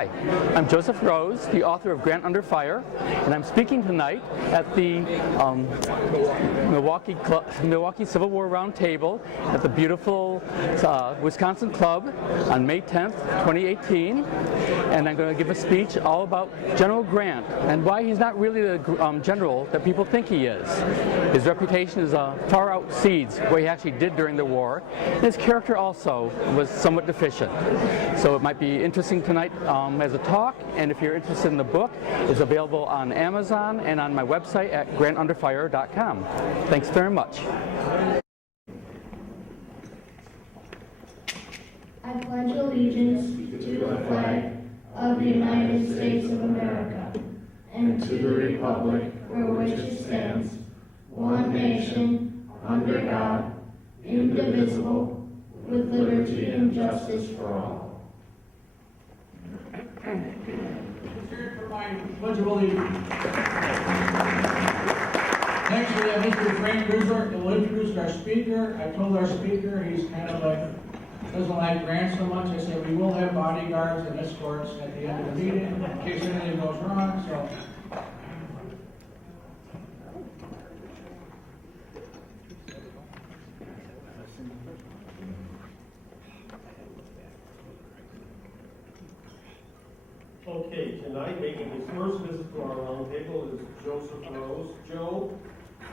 Hi, I'm Joseph Rose, the author of Grant Under Fire, and I'm speaking tonight at the Milwaukee Civil War Roundtable at the beautiful Wisconsin Club on May 10th, 2018. And I'm going to give a speech all about General Grant and why he's not really the general that people think he is. His reputation is far outseeds what he actually did during the war. And his character also was somewhat deficient. So it might be interesting tonight as a talk, and if you're interested in the book, it's available on Amazon and on my website at grantunderfire.com. Thanks very much. I pledge allegiance to the flag of the United States of America and to the republic for which it stands, one nation, under God, indivisible, with liberty and justice for all. For my pledge of allegiance. Next we have Mr. Frank Grisler, who will introduce our speaker. I told our speaker he's kind of like, doesn't like Grant so much. I said we will have bodyguards and escorts at the end of the meeting in case anything goes wrong. So. Okay, tonight making his first visit to our roundtable is Joseph Rose. Joe,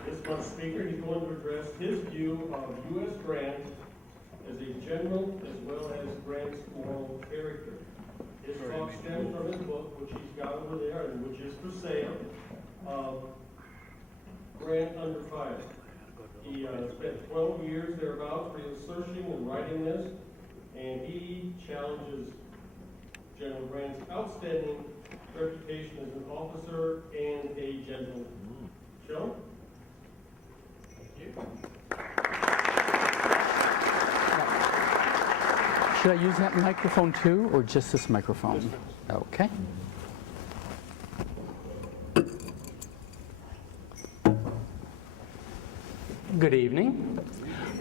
this month's speaker, he's going to address his view of U.S. Grant as a general as well as Grant's moral character. His talk stems from his book, which he's got over there and which is for sale, Grant Under Fire. He spent 12 years thereabouts researching and writing this, and he challenges General Grant's outstanding reputation as an officer and a gentleman. Joe? Thank you. Should I use that microphone too, or just this microphone? Okay. Good evening.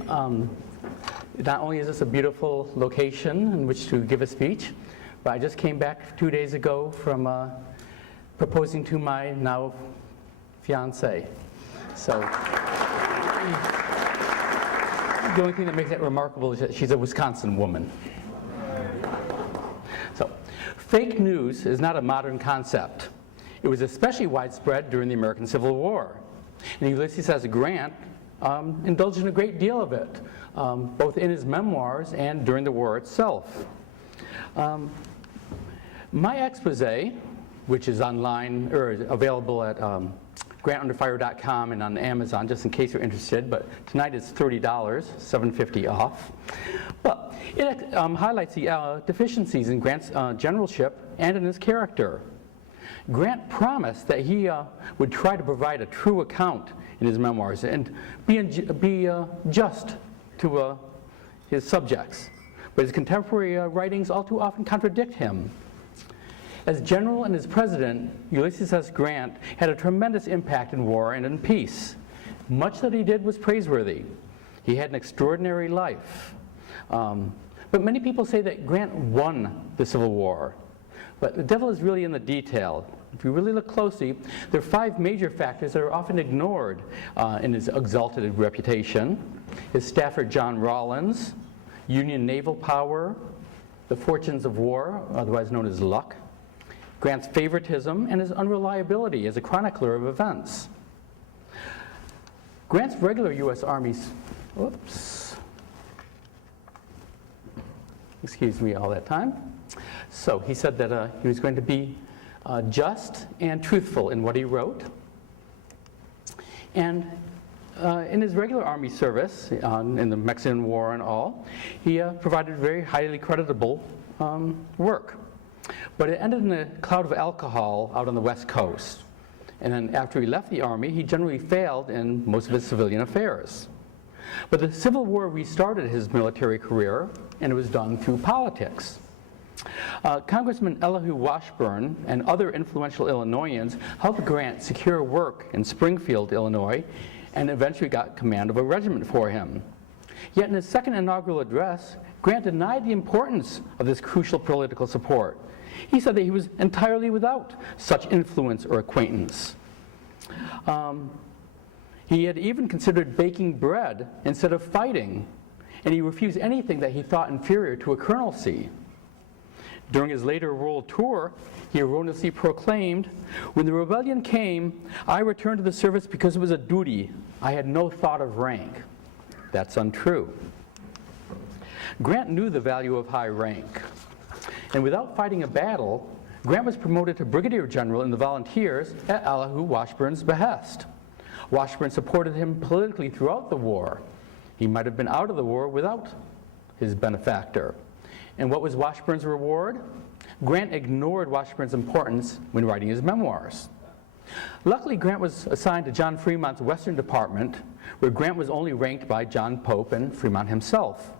Not only is this a beautiful location in which to give a speech, but I just came back 2 days ago from proposing to my now fiancée. So the only thing that makes it remarkable is that she's a Wisconsin woman. So fake news is not a modern concept. It was especially widespread during the American Civil War. And Ulysses S. Grant indulged in a great deal of it, both in his memoirs and during the war itself. My expose, which is online or available at grantunderfire.com and on Amazon, just in case you're interested, but tonight it's $30, $7.50 off. But it highlights the deficiencies in Grant's generalship and in his character. Grant promised that he would try to provide a true account in his memoirs and be just to his subjects. But his contemporary writings all too often contradict him. As general and as president, Ulysses S. Grant had a tremendous impact in war and in peace. Much that he did was praiseworthy. He had an extraordinary life. But many people say that Grant won the Civil War. But the devil is really in the detail. If you really look closely, there are 5 major factors that are often ignored in his exalted reputation. His staffer John Rawlins, Union naval power, the fortunes of war, otherwise known as luck, Grant's favoritism, and his unreliability as a chronicler of events. Grant's regular U.S. Army's, excuse me all that time. So he said that he was going to be just and truthful in what he wrote. And in his regular Army service, in the Mexican War and all, he provided very highly creditable work. But it ended in a cloud of alcohol out on the West Coast. And then after he left the Army, he generally failed in most of his civilian affairs. But the Civil War restarted his military career, and it was done through politics. Congressman Elihu Washburn and other influential Illinoisans helped Grant secure work in Springfield, Illinois, and eventually got command of a regiment for him. Yet in his second inaugural address, Grant denied the importance of this crucial political support He said that he was entirely without such influence or acquaintance. He had even considered baking bread instead of fighting, and he refused anything that he thought inferior to a colonelcy. During his later world tour, he erroneously proclaimed, "When the rebellion came, I returned to the service because it was a duty. I had no thought of rank." That's untrue. Grant knew the value of high rank, and without fighting a battle, Grant was promoted to brigadier general in the volunteers at Elihu Washburn's behest. Washburn supported him politically throughout the war. He might have been out of the war without his benefactor. And what was Washburn's reward? Grant ignored Washburn's importance when writing his memoirs. Luckily, Grant was assigned to John Fremont's Western Department, where Grant was only ranked by John Pope and Fremont himself.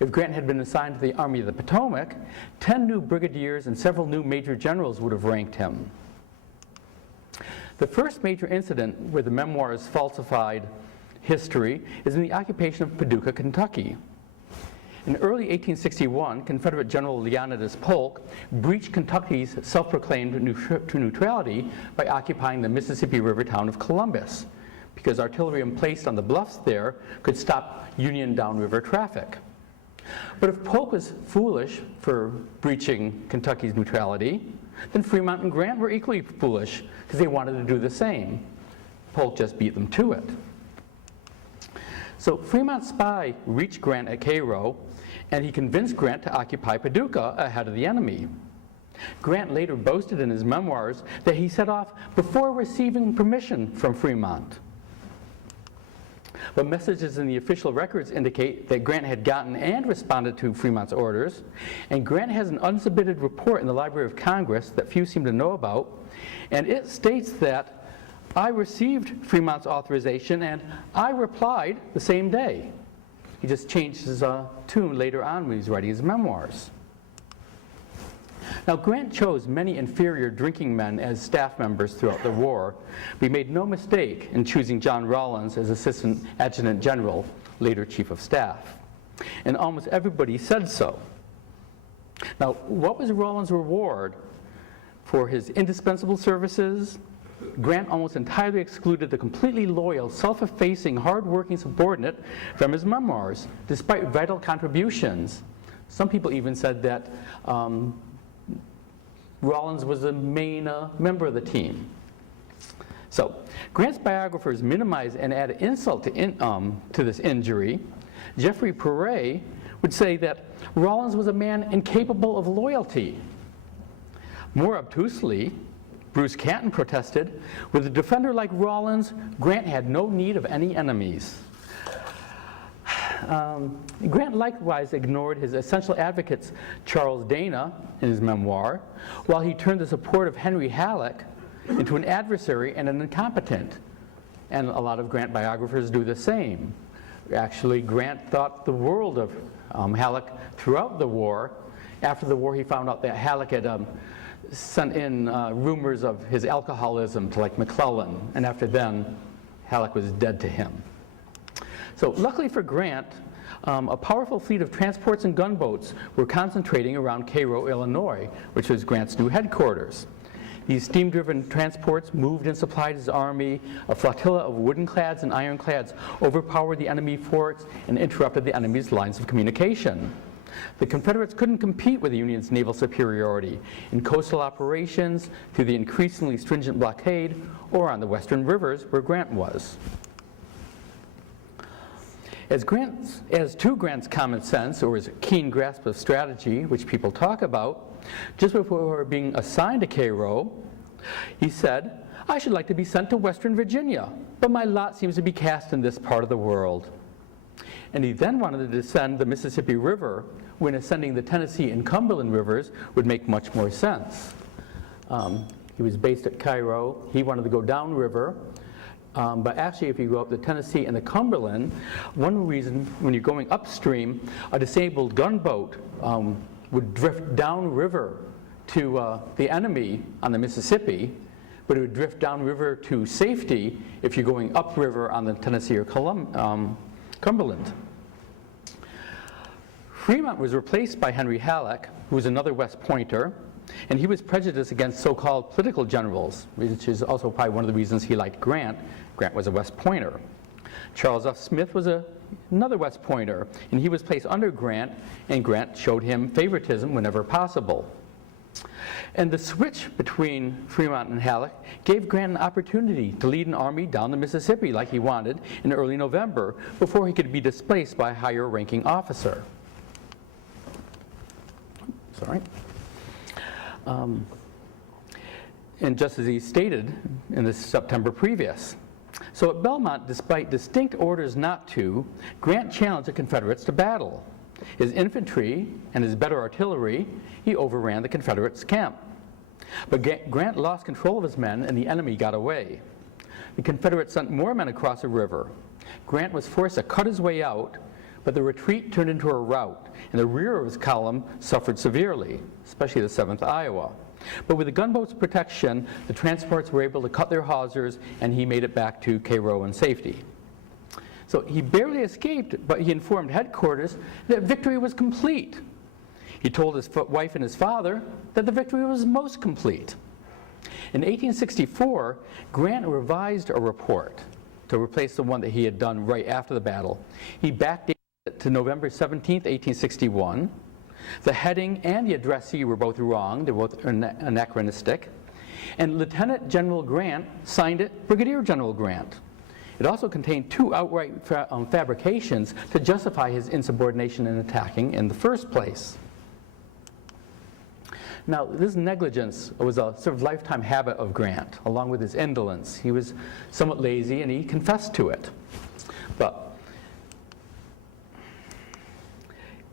If Grant had been assigned to the Army of the Potomac, 10 new brigadiers and several new major generals would have ranked him. The first major incident where the memoirs falsified history is in the occupation of Paducah, Kentucky. In early 1861, Confederate General Leonidas Polk breached Kentucky's self-proclaimed neutrality by occupying the Mississippi River town of Columbus, because artillery emplaced on the bluffs there could stop Union downriver traffic. But if Polk was foolish for breaching Kentucky's neutrality, then Fremont and Grant were equally foolish because they wanted to do the same. Polk just beat them to it. So Fremont's spy reached Grant at Cairo, and he convinced Grant to occupy Paducah ahead of the enemy. Grant later boasted in his memoirs that he set off before receiving permission from Fremont. But messages in the official records indicate that Grant had gotten and responded to Fremont's orders, and Grant has an unsubmitted report in the Library of Congress that few seem to know about, and it states that I received Fremont's authorization and I replied the same day. He just changed his tune later on when he was writing his memoirs. Now, Grant chose many inferior drinking men as staff members throughout the war, but he made no mistake in choosing John Rawlins as Assistant Adjutant General, later Chief of Staff. And almost everybody said so. Now, what was Rawlins' reward for his indispensable services? Grant almost entirely excluded the completely loyal, self-effacing, hard-working subordinate from his memoirs, despite vital contributions. Some people even said that Rawlins was the main member of the team. So, Grant's biographers minimize and add insult to this injury. Jeffrey Perret would say that Rawlins was a man incapable of loyalty. More obtusely, Bruce Canton protested, with a defender like Rawlins, Grant had no need of any enemies. Grant likewise ignored his essential advocates, Charles Dana, in his memoir, while he turned the support of Henry Halleck into an adversary and an incompetent. And a lot of Grant biographers do the same. Actually, Grant thought the world of Halleck throughout the war. After the war, he found out that Halleck had sent in rumors of his alcoholism to like McClellan, and after then, Halleck was dead to him. So luckily for Grant, a powerful fleet of transports and gunboats were concentrating around Cairo, Illinois, which was Grant's new headquarters. These steam-driven transports moved and supplied his army. A flotilla of wooden-clads and ironclads overpowered the enemy forts and interrupted the enemy's lines of communication. The Confederates couldn't compete with the Union's naval superiority in coastal operations, through the increasingly stringent blockade, or on the western rivers where Grant was. As to Grant's common sense, or his keen grasp of strategy, which people talk about, just before being assigned to Cairo, he said, "I should like to be sent to Western Virginia, but my lot seems to be cast in this part of the world." And he then wanted to descend the Mississippi River, when ascending the Tennessee and Cumberland rivers would make much more sense. He was based at Cairo. He wanted to go downriver. But actually, if you go up the Tennessee and the Cumberland, one reason, when you're going upstream, a disabled gunboat would drift downriver to the enemy on the Mississippi, but it would drift downriver to safety if you're going upriver on the Tennessee or Cumberland. Fremont was replaced by Henry Halleck, who was another West Pointer, And he was prejudiced against so-called political generals, which is also probably one of the reasons he liked Grant. Grant was a West Pointer. Charles F. Smith was another West Pointer, and he was placed under Grant, and Grant showed him favoritism whenever possible. And the switch between Fremont and Halleck gave Grant an opportunity to lead an army down the Mississippi like he wanted in early November before he could be displaced by a higher ranking officer. Sorry. And just as he stated in the September previous. So at Belmont, despite distinct orders not to, Grant challenged the Confederates to battle. His infantry and his better artillery, he overran the Confederates' camp. But Grant lost control of his men and the enemy got away. The Confederates sent more men across the river. Grant was forced to cut his way out, but the retreat turned into a rout, and the rear of his column suffered severely, especially the 7th Iowa. But with the gunboats' protection, the transports were able to cut their hawsers, and he made it back to Cairo in safety. So he barely escaped, but he informed headquarters that victory was complete. He told his wife and his father that the victory was most complete. In 1864, Grant revised a report to replace the one that he had done right after the battle. He backdated it to November 17, 1861. The heading and the addressee were both wrong. They're both anachronistic. And Lieutenant General Grant signed it Brigadier General Grant. It also contained 2 outright fabrications to justify his insubordination in attacking in the first place. Now, this negligence was a sort of lifetime habit of Grant, along with his indolence. He was somewhat lazy, and he confessed to it. But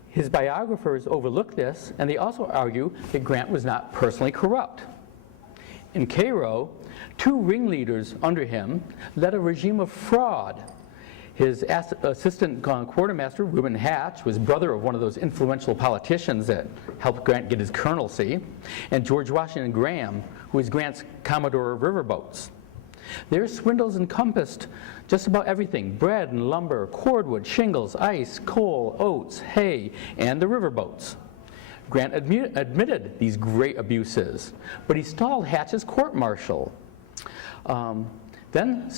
his biographers overlook this, and they also argue that Grant was not personally corrupt. In Cairo, 2 ringleaders under him led a regime of fraud. His assistant quartermaster, Reuben Hatch, was brother of one of those influential politicians that helped Grant get his colonelcy, and George Washington Graham, who was Grant's Commodore of riverboats. Their swindles encompassed just about everything: bread and lumber, cordwood, shingles, ice, coal, oats, hay, and the riverboats. Grant admitted these great abuses, but he stalled Hatch's court-martial. Then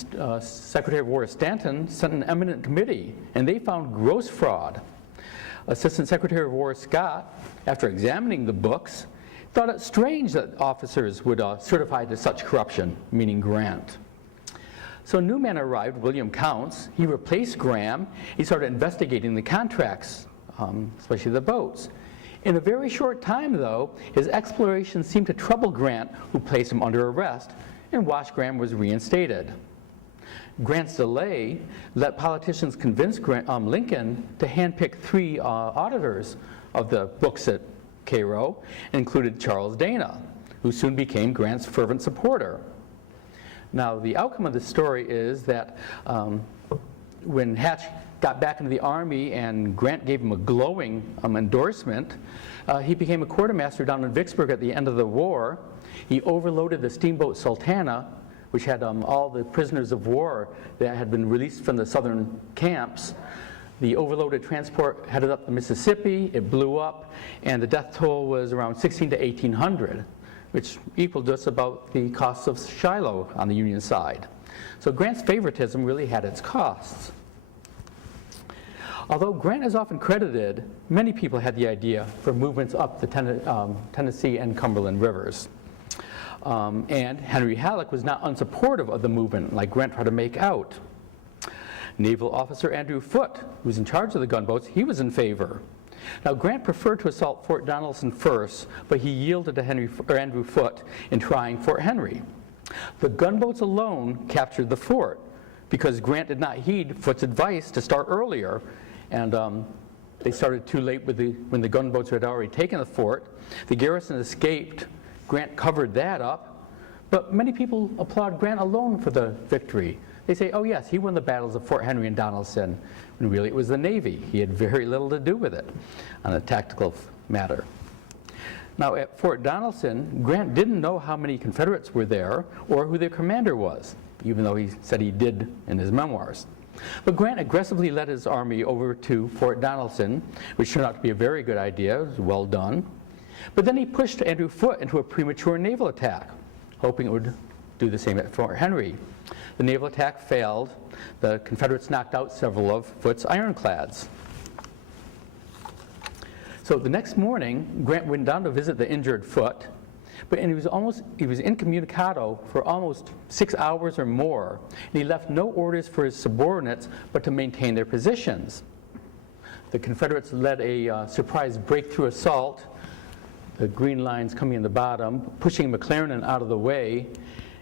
Secretary of War Stanton sent an eminent committee, and they found gross fraud. Assistant Secretary of War Scott, after examining the books, thought it strange that officers would certify to such corruption, meaning Grant. So a new man arrived, William Counts. He replaced Graham. He started investigating the contracts, especially the boats. In a very short time, though, his explorations seemed to trouble Grant, who placed him under arrest, and Wash Graham was reinstated. Grant's delay let politicians convince Lincoln to handpick 3 auditors of the books at Cairo, and included Charles Dana, who soon became Grant's fervent supporter. Now, the outcome of the story is that when Hatch got back into the Army and Grant gave him a glowing endorsement, he became a quartermaster down in Vicksburg at the end of the war. He overloaded the steamboat Sultana, which had all the prisoners of war that had been released from the southern camps. The overloaded transport headed up the Mississippi, it blew up, and the death toll was around 16 to 1,800, which equaled just about the costs of Shiloh on the Union side. So Grant's favoritism really had its costs. Although Grant is often credited, many people had the idea for movements up the Tennessee and Cumberland rivers. And Henry Halleck was not unsupportive of the movement, like Grant tried to make out. Naval officer Andrew Foote, who was in charge of the gunboats, he was in favor. Now, Grant preferred to assault Fort Donelson first, but he yielded to Andrew Foote in trying Fort Henry. The gunboats alone captured the fort because Grant did not heed Foote's advice to start earlier, and they started too late when the gunboats had already taken the fort. The garrison escaped. Grant covered that up, but many people applaud Grant alone for the victory. They say, oh yes, he won the battles of Fort Henry and Donelson, when really it was the Navy. He had very little to do with it on a tactical matter. Now at Fort Donelson, Grant didn't know how many Confederates were there or who their commander was, even though he said he did in his memoirs. But Grant aggressively led his army over to Fort Donelson, which turned out to be a very good idea. It was well done. But then he pushed Andrew Foote into a premature naval attack, hoping it would do the same at Fort Henry. The naval attack failed. The Confederates knocked out several of Foote's ironclads. So the next morning, Grant went down to visit the injured Foote, but he was incommunicado for almost 6 hours or more, and he left no orders for his subordinates but to maintain their positions. The Confederates led a surprise breakthrough assault, the green lines coming in the bottom, pushing McClernand out of the way.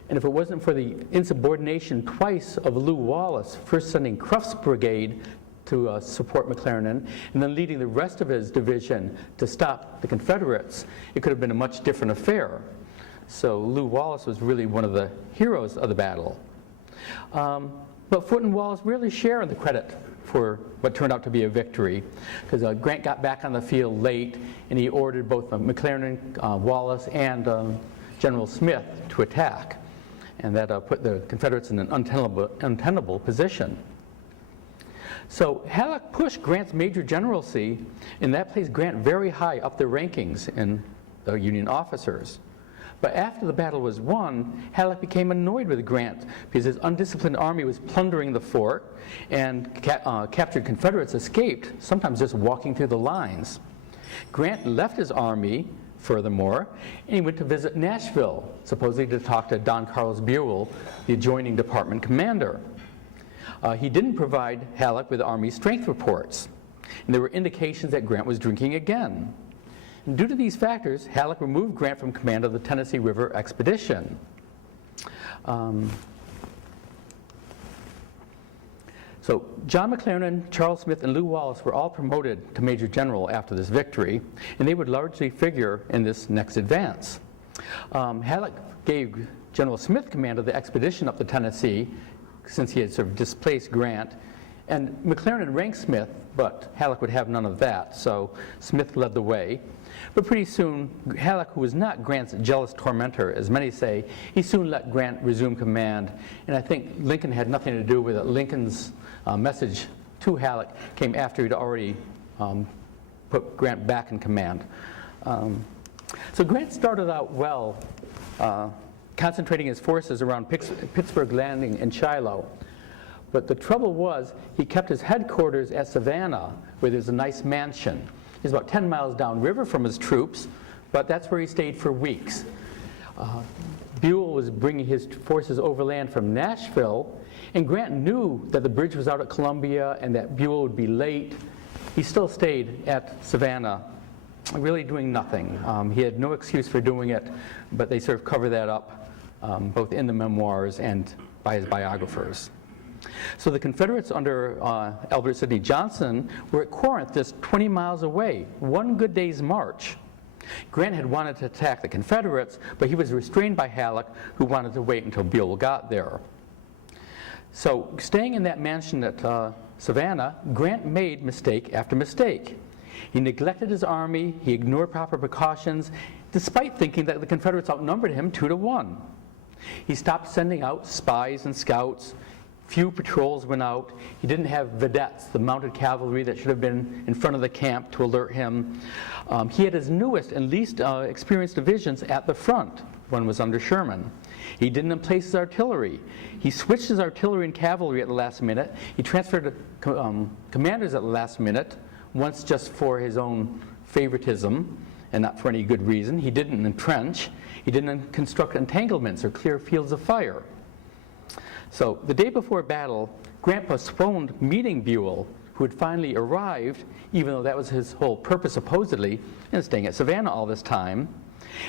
And if it wasn't for the insubordination twice of Lew Wallace, first sending Cruft's brigade to support McClernand, and then leading the rest of his division to stop the Confederates, it could have been a much different affair. So Lew Wallace was really one of the heroes of the battle. But Foote and Wallace really share in the credit for what turned out to be a victory, because Grant got back on the field late, and he ordered both McClernand, Wallace, and General Smith to attack. And that put the Confederates in an untenable position. So Halleck pushed Grant's major generalcy, and that placed Grant very high up the rankings in the Union officers. But after the battle was won, Halleck became annoyed with Grant because his undisciplined army was plundering the fort, and captured Confederates escaped, sometimes just walking through the lines. Grant left his army, furthermore, and he went to visit Nashville, supposedly to talk to Don Carlos Buell, the adjoining department commander. He didn't provide Halleck with Army strength reports, and there were indications that Grant was drinking again. And due to these factors, Halleck removed Grant from command of the Tennessee River expedition. So John McClernand, Charles Smith, and Lew Wallace were all promoted to Major General after this victory, and they would largely figure in this next advance. Halleck gave General Smith command of the expedition up the Tennessee, since he had sort of displaced Grant, and McClernand ranked Smith, but Halleck would have none of that, so Smith led the way. But pretty soon, Halleck, who was not Grant's jealous tormentor, as many say, he soon let Grant resume command, and I think Lincoln had nothing to do with it. Lincoln's message to Halleck came after he'd already put Grant back in command. So Grant started out well, concentrating his forces around Pittsburgh Landing and Shiloh. But the trouble was, he kept his headquarters at Savannah, where there's a nice mansion. He's about 10 miles downriver from his troops, but that's where he stayed for weeks. Buell was bringing his forces overland from Nashville, and Grant knew that the bridge was out at Columbia and that Buell would be late. He still stayed at Savannah, really doing nothing. He had no excuse for doing it, but they sort of cover that up both in the memoirs and by his biographers. So the Confederates under Albert Sidney Johnston were at Corinth, just 20 miles away, one good day's march. Grant had wanted to attack the Confederates, but he was restrained by Halleck, who wanted to wait until Buell got there. So staying in that mansion at Savannah, Grant made mistake after mistake. He neglected his army, he ignored proper precautions, despite thinking that the Confederates outnumbered him 2-1. He stopped sending out spies and scouts. Few patrols went out. He didn't have vedettes, the mounted cavalry that should have been in front of the camp to alert him. He had his newest and least experienced divisions at the front. One was under Sherman. He didn't place his artillery. He switched his artillery and cavalry at the last minute. He transferred commanders at the last minute, once just for his own favoritism and not for any good reason. He didn't entrench. He didn't construct entanglements or clear fields of fire. So the day before battle, Grant postponed meeting Buell, who had finally arrived, even though that was his whole purpose supposedly, in staying at Savannah all this time.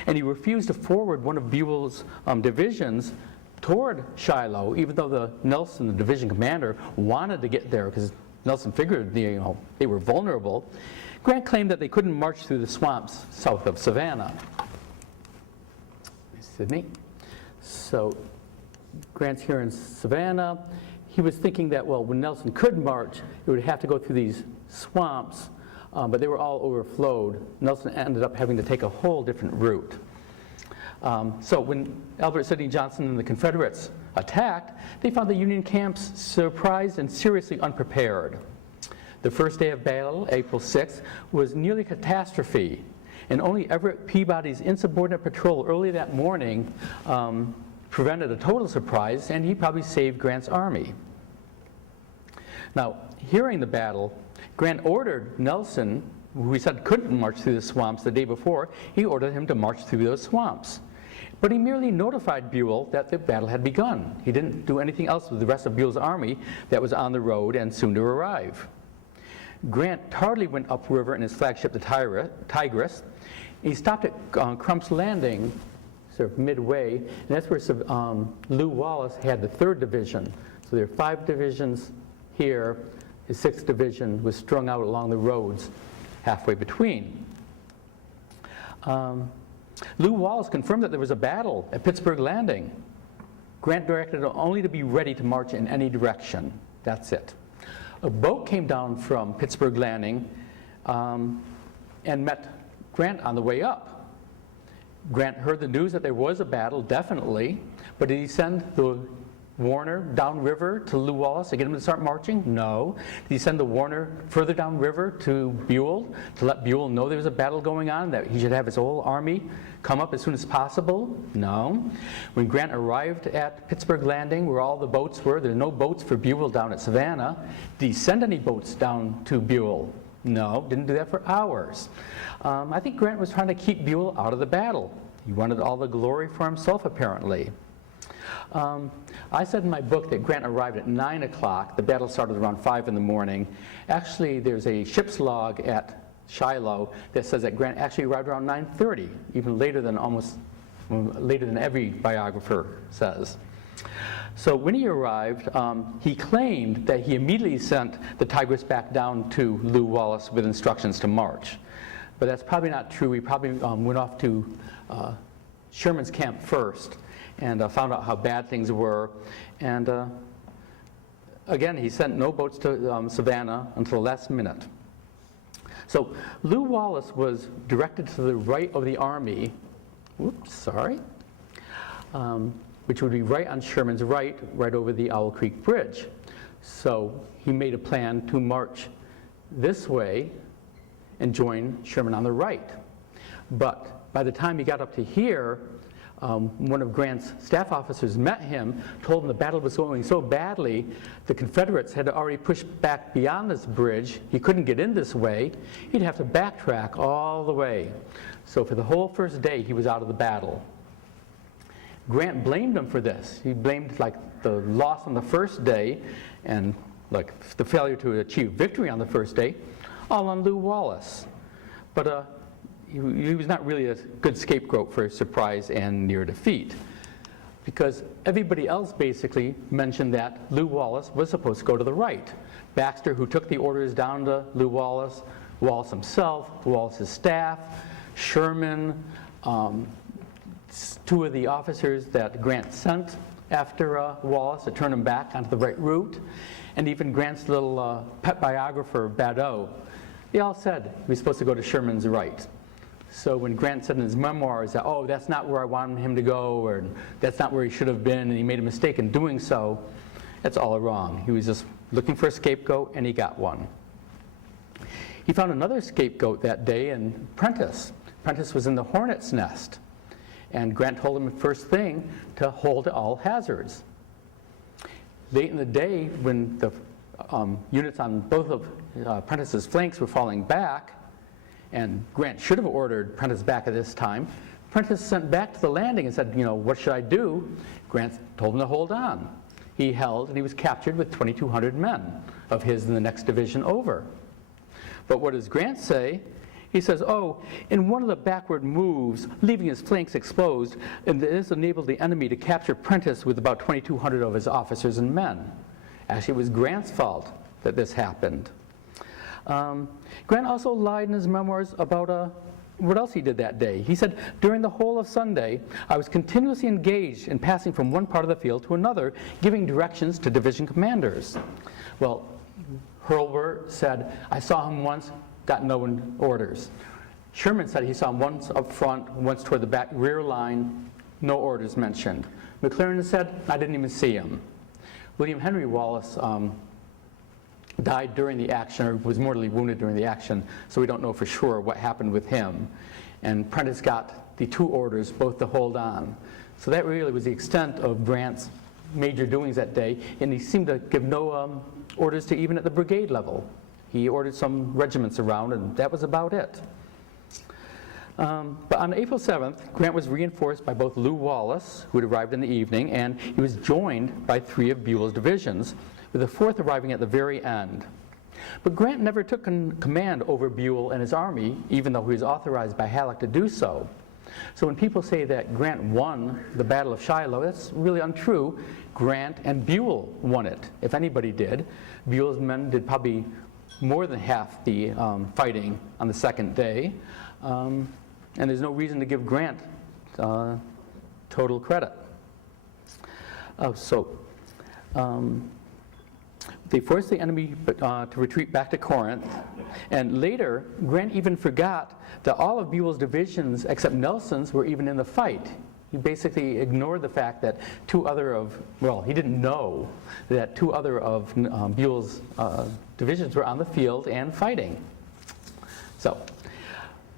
And he refused to forward one of Buell's divisions toward Shiloh, even though Nelson, the division commander, wanted to get there because Nelson figured they were vulnerable. Grant claimed that they couldn't march through the swamps south of Savannah. Sydney. So Grant's here in Savannah. He was thinking that, well, when Nelson could march, it would have to go through these swamps, but they were all overflowed. Nelson ended up having to take a whole different route. So when Albert Sidney Johnston and the Confederates attacked, they found the Union camps surprised and seriously unprepared. The first day of battle, April 6th, was nearly a catastrophe. And only Everett Peabody's insubordinate patrol early that morning prevented a total surprise, and he probably saved Grant's army. Now, hearing the battle, Grant ordered Nelson, who he said couldn't march through the swamps the day before, he ordered him to march through those swamps. But he merely notified Buell that the battle had begun. He didn't do anything else with the rest of Buell's army that was on the road and soon to arrive. Grant tardily went upriver in his flagship, the Tigress. He stopped at Crump's Landing, sort of midway, and that's where Lew Wallace had the 3rd Division. So there are 5 divisions here. His 6th Division was strung out along the roads halfway between. Lew Wallace confirmed that there was a battle at Pittsburgh Landing. Grant directed him only to be ready to march in any direction. That's it. A boat came down from Pittsburgh Landing and met Grant on the way up. Grant heard the news that there was a battle, definitely, but did he send the Warner downriver to Lew Wallace to get him to start marching? No. Did he send the Warner further downriver to Buell to let Buell know there was a battle going on, that he should have his whole army come up as soon as possible? No. When Grant arrived at Pittsburgh Landing, where all the boats were, there were no boats for Buell down at Savannah. Did he send any boats down to Buell? No, didn't do that for hours. I think Grant was trying to keep Buell out of the battle. He wanted all the glory for himself, apparently. I said in my book that Grant arrived at 9 o'clock. The battle started around 5 in the morning. Actually, there's a ship's log at Shiloh that says that Grant actually arrived around 9:30, even later than every biographer says. So when he arrived, he claimed that he immediately sent the Tigress back down to Lew Wallace with instructions to march. But that's probably not true. He probably went off to Sherman's camp first and found out how bad things were. And again, he sent no boats to Savannah until the last minute. So Lew Wallace was directed to the right of the army, which would be right on Sherman's right over the Owl Creek Bridge. So he made a plan to march this way and join Sherman on the right. But by the time he got up to here, one of Grant's staff officers met him, told him the battle was going so badly, the Confederates had already pushed back beyond this bridge. He couldn't get in this way. He'd have to backtrack all the way. So for the whole first day, he was out of the battle. Grant blamed him for this. He blamed the loss on the first day and the failure to achieve victory on the first day, all on Lew Wallace. But he was not really a good scapegoat for surprise and near defeat, because everybody else basically mentioned that Lew Wallace was supposed to go to the right. Baxter, who took the orders down to Lew Wallace, Wallace himself, Wallace's staff, Sherman, 2 of the officers that Grant sent after Wallace to turn him back onto the right route, and even Grant's little pet biographer, Badeau. They all said he was supposed to go to Sherman's right. So when Grant said in his memoirs that, oh, that's not where I wanted him to go, or that's not where he should have been, and he made a mistake in doing so, that's all wrong. He was just looking for a scapegoat, and he got one. He found another scapegoat that day in Prentiss. Prentiss was in the hornet's nest, and Grant told him first thing to hold at all hazards. Late in the day, when the units on both of Prentiss's flanks were falling back, and Grant should have ordered Prentiss back at this time, Prentiss sent back to the landing and said, what should I do? Grant told him to hold on. He held, and he was captured with 2,200 men of his in the next division over. But what does Grant say? He says, in one of the backward moves, leaving his flanks exposed, and this enabled the enemy to capture Prentiss with about 2,200 of his officers and men. Actually, it was Grant's fault that this happened. Grant also lied in his memoirs about what else he did that day. He said, during the whole of Sunday, I was continuously engaged in passing from one part of the field to another, giving directions to division commanders. Well, Hurlburt said, I saw him once, got no orders. Sherman said he saw him once up front, once toward the back rear line, no orders mentioned. McClellan said, I didn't even see him. William Henry Wallace died during the action, or was mortally wounded during the action, so we don't know for sure what happened with him. and Prentiss got the 2 orders, both to hold on. So that really was the extent of Grant's major doings that day, and he seemed to give no orders to even at the brigade level. He ordered some regiments around, and that was about it. But on April 7th, Grant was reinforced by both Lew Wallace, who had arrived in the evening, and he was joined by 3 of Buell's divisions, with the 4th arriving at the very end. But Grant never took command over Buell and his army, even though he was authorized by Halleck to do so. So when people say that Grant won the Battle of Shiloh, that's really untrue. Grant and Buell won it, if anybody did. Buell's men did probably more than half the fighting on the second day. And there's no reason to give Grant total credit. They forced the enemy to retreat back to Corinth, and later Grant even forgot that all of Buell's divisions except Nelson's were even in the fight. He basically ignored the fact that he didn't know that 2 other of Buell's divisions were on the field and fighting. So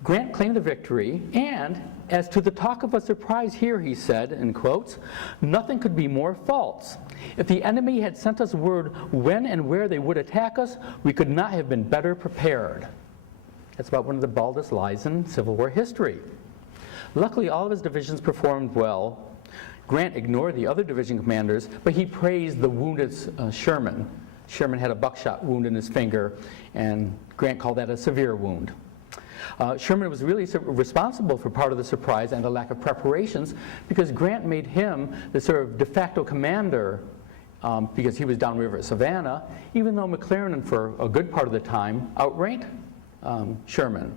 Grant claimed the victory, and as to the talk of a surprise here, he said, in quotes, "Nothing could be more false. If the enemy had sent us word when and where they would attack us, we could not have been better prepared." That's about one of the baldest lies in Civil War history. Luckily, all of his divisions performed well. Grant ignored the other division commanders, but he praised the wounded Sherman. Sherman had a buckshot wound in his finger, and Grant called that a severe wound. Sherman was really responsible for part of the surprise and the lack of preparations, because Grant made him the sort of de facto commander because he was downriver at Savannah, even though McClernand for a good part of the time outranked Sherman.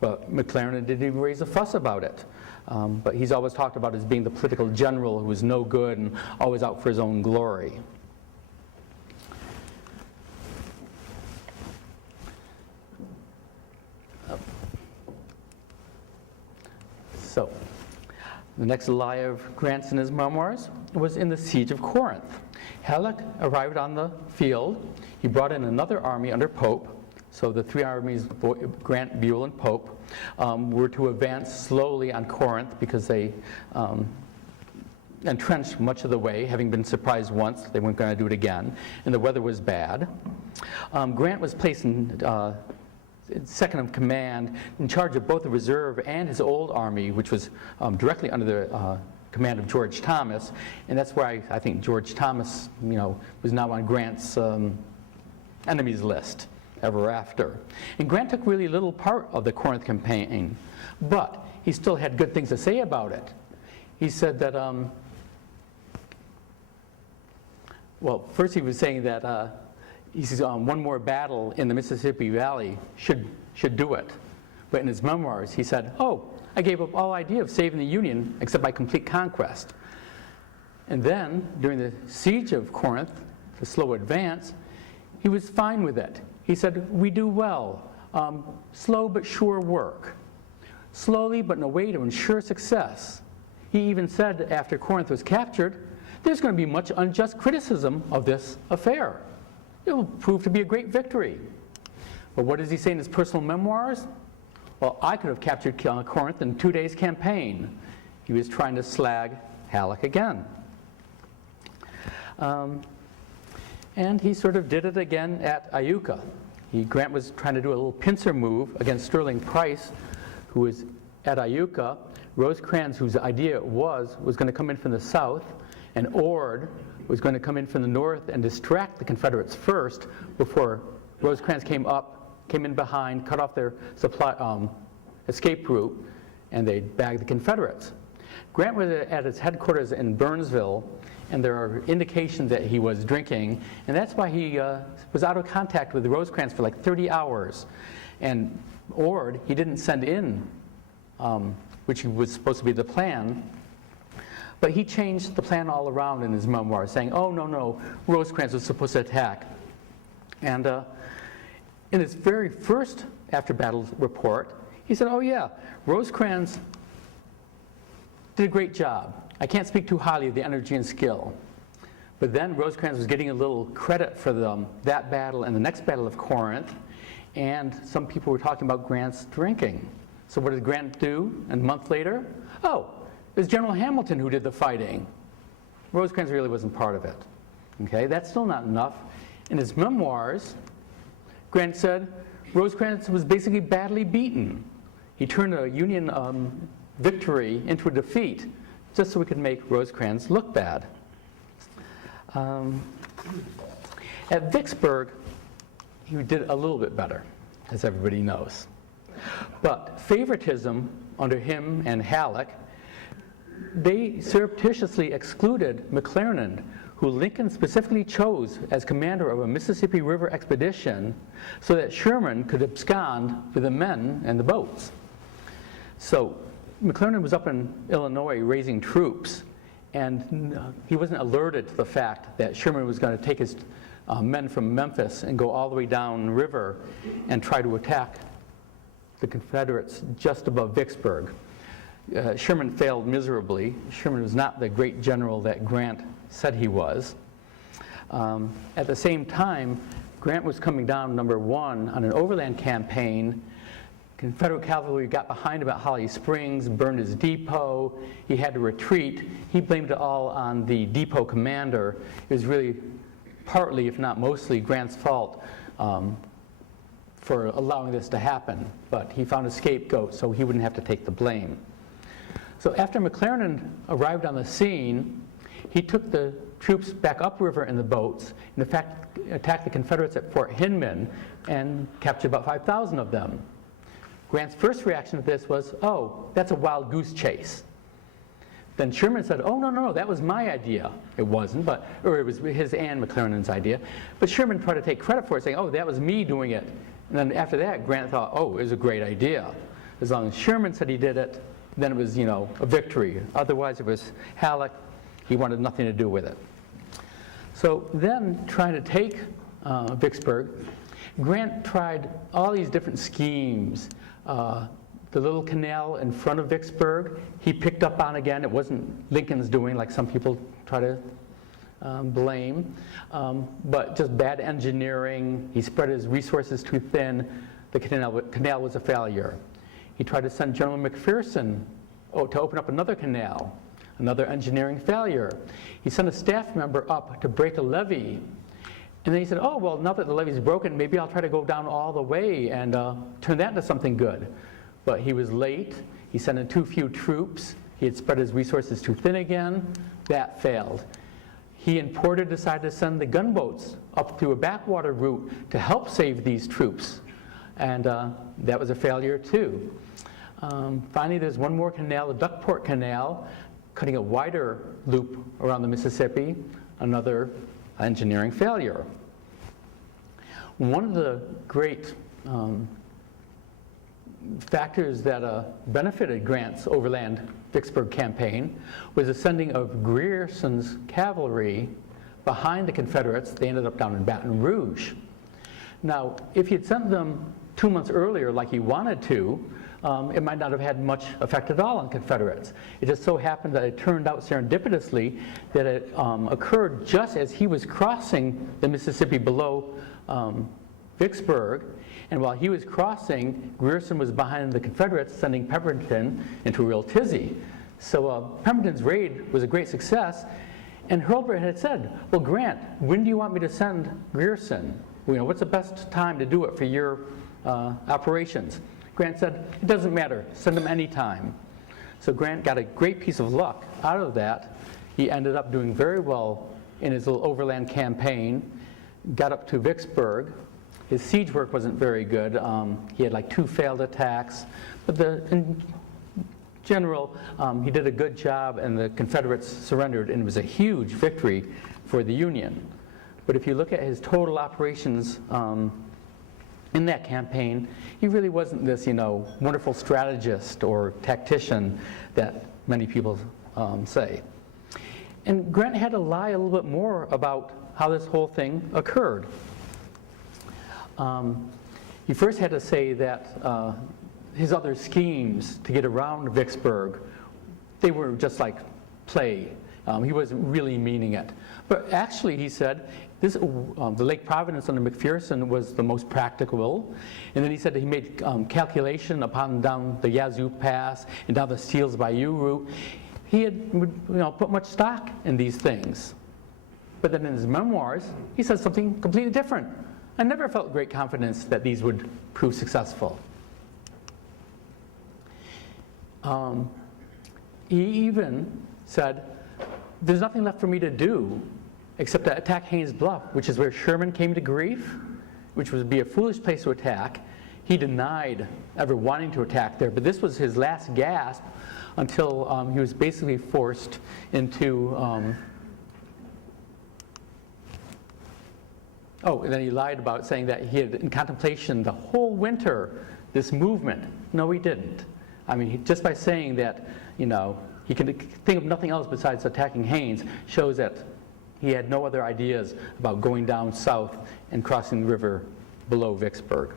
But McClernand didn't even raise a fuss about it. But he's always talked about as being the political general who was no good and always out for his own glory. So, the next lie of Grant's in his memoirs was in the siege of Corinth. Halleck arrived on the field. He brought in another army under Pope. So the 3 armies, Grant, Buell, and Pope, were to advance slowly on Corinth because they entrenched much of the way, having been surprised once. They weren't going to do it again, and the weather was bad. Grant was placed in second of command, in charge of both the reserve and his old army, which was directly under the command of George Thomas, and that's why I think George Thomas, was now on Grant's enemies list ever after. And Grant took really little part of the Corinth campaign, but he still had good things to say about it. He said that, first he was saying that he says one more battle in the Mississippi Valley should do it. But in his memoirs, he said, I gave up all idea of saving the Union except by complete conquest. And then, during the siege of Corinth, the slow advance, he was fine with it. He said, we do well, slow but sure work, slowly but in a way to ensure success. He even said after Corinth was captured, there's going to be much unjust criticism of this affair. It will prove to be a great victory. But what does he say in his personal memoirs? Well, I could have captured Corinth in 2 days' campaign. He was trying to slag Halleck again. And he sort of did it again at Iuka. Grant was trying to do a little pincer move against Sterling Price, who was at Iuka. Rosecrans, whose idea it was going to come in from the south, and Ord was going to come in from the north and distract the Confederates first before Rosecrans came in behind, cut off their escape route, and they bagged the Confederates. Grant was at his headquarters in Burnsville, and there are indications that he was drinking, and that's why he was out of contact with Rosecrans for like 30 hours. And Ord, he didn't send in, which was supposed to be the plan, but he changed the plan all around in his memoirs, saying, no, Rosecrans was supposed to attack. And in his very first after-battle report, he said, Rosecrans did a great job. I can't speak too highly of the energy and skill. But then Rosecrans was getting a little credit for that battle and the next battle of Corinth, and some people were talking about Grant's drinking. So what did Grant do? And a month later, oh, it was General Hamilton who did the fighting. Rosecrans really wasn't part of it. Okay, that's still not enough. In his memoirs, Grant said Rosecrans was basically badly beaten. He turned a Union victory into a defeat just so we could make Rosecrans look bad. At Vicksburg, he did a little bit better, as everybody knows. But favoritism under him and Halleck, they surreptitiously excluded McClernand, who Lincoln specifically chose as commander of a Mississippi River expedition so that Sherman could abscond with the men and the boats. So McClernand was up in Illinois raising troops, and he wasn't alerted to the fact that Sherman was going to take his men from Memphis and go all the way down river and try to attack the Confederates just above Vicksburg. Sherman failed miserably. Sherman was not the great general that Grant said he was. At the same time, Grant was coming down, number one, on an overland campaign. Confederate cavalry got behind him at Holly Springs, burned his depot. He had to retreat. He blamed it all on the depot commander. It was really partly, if not mostly, Grant's fault for allowing this to happen. But he found a scapegoat so he wouldn't have to take the blame. So after McClernand arrived on the scene, he took the troops back upriver in the boats, and in fact attacked the Confederates at Fort Hinman and captured about 5,000 of them. Grant's first reaction to this was, oh, that's a wild goose chase. Then Sherman said, oh, no, that was my idea. It wasn't, or it was his and McClernand's idea. But Sherman tried to take credit for it, saying, oh, that was me doing it. And then after that, Grant thought, oh, it was a great idea. As long as Sherman said he did it, then it was, a victory. Otherwise, it was Halleck. He wanted nothing to do with it. So then, trying to take Vicksburg, Grant tried all these different schemes. The little canal in front of Vicksburg, he picked up on again. It wasn't Lincoln's doing, like some people try to blame, but just bad engineering. He spread his resources too thin. The canal was a failure. He tried to send General McPherson to open up another canal, another engineering failure. He sent a staff member up to break a levee. And then he said, oh, well, now that the levee's broken, maybe I'll try to go down all the way and turn that into something good. But he was late. He sent in too few troops. He had spread his resources too thin again. That failed. He and Porter decided to send the gunboats up through a backwater route to help save these troops. And that was a failure, too. Finally, there's one more canal, the Duckport Canal, cutting a wider loop around the Mississippi, another engineering failure. One of the great factors that benefited Grant's overland Vicksburg campaign was the sending of Grierson's cavalry behind the Confederates. They ended up down in Baton Rouge. Now, if he had sent them 2 months earlier like he wanted to, it might not have had much effect at all on Confederates. It just so happened that it turned out serendipitously that it occurred just as he was crossing the Mississippi below Vicksburg, and while he was crossing, Grierson was behind the Confederates, sending Pemberton into a real tizzy. So Pemberton's raid was a great success, and Hurlburt had said, well, Grant, when do you want me to send Grierson? What's the best time to do it for your operations? Grant said, it doesn't matter, send him anytime. So Grant got a great piece of luck out of that. He ended up doing very well in his little overland campaign, got up to Vicksburg. His siege work wasn't very good. He had like 2 failed attacks, but in general, he did a good job, and the Confederates surrendered, and it was a huge victory for the Union. But if you look at his total operations in that campaign, he really wasn't this, wonderful strategist or tactician that many people say. And Grant had to lie a little bit more about how this whole thing occurred. He first had to say that his other schemes to get around Vicksburg, they were just like play. He wasn't really meaning it. But actually, he said, the Lake Providence under McPherson was the most practicable. And then he said that he made calculation up and down the Yazoo Pass and down the Steeles Bayou route. He had put much stock in these things. But then in his memoirs, he said something completely different. I never felt great confidence that these would prove successful. He even said, there's nothing left for me to do except to attack Haynes Bluff, which is where Sherman came to grief, which would be a foolish place to attack. He denied ever wanting to attack there, but this was his last gasp until he was basically forced into... and then he lied about saying that he had in contemplation the whole winter this movement. No, he didn't. I mean, just by saying that, he can think of nothing else besides attacking Haynes shows that he had no other ideas about going down south and crossing the river below Vicksburg.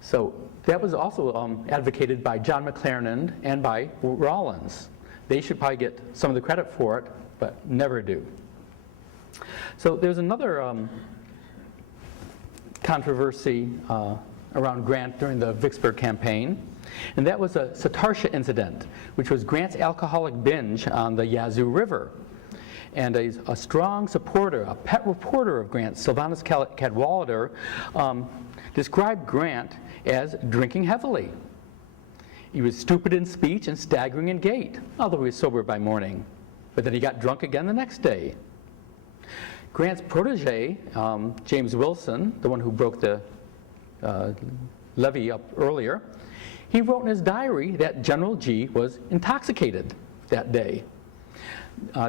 So that was also advocated by John McClernand and by Rawlins. They should probably get some of the credit for it, but never do. So there's another controversy around Grant during the Vicksburg campaign, and that was a Satarsha incident, which was Grant's alcoholic binge on the Yazoo River. And a strong supporter, a pet reporter of Grant, Sylvanus Cadwallader, described Grant as drinking heavily. He was stupid in speech and staggering in gait, although he was sober by morning. But then he got drunk again the next day. Grant's protege, James Wilson, the one who broke the levee up earlier, he wrote in his diary that General G was intoxicated that day.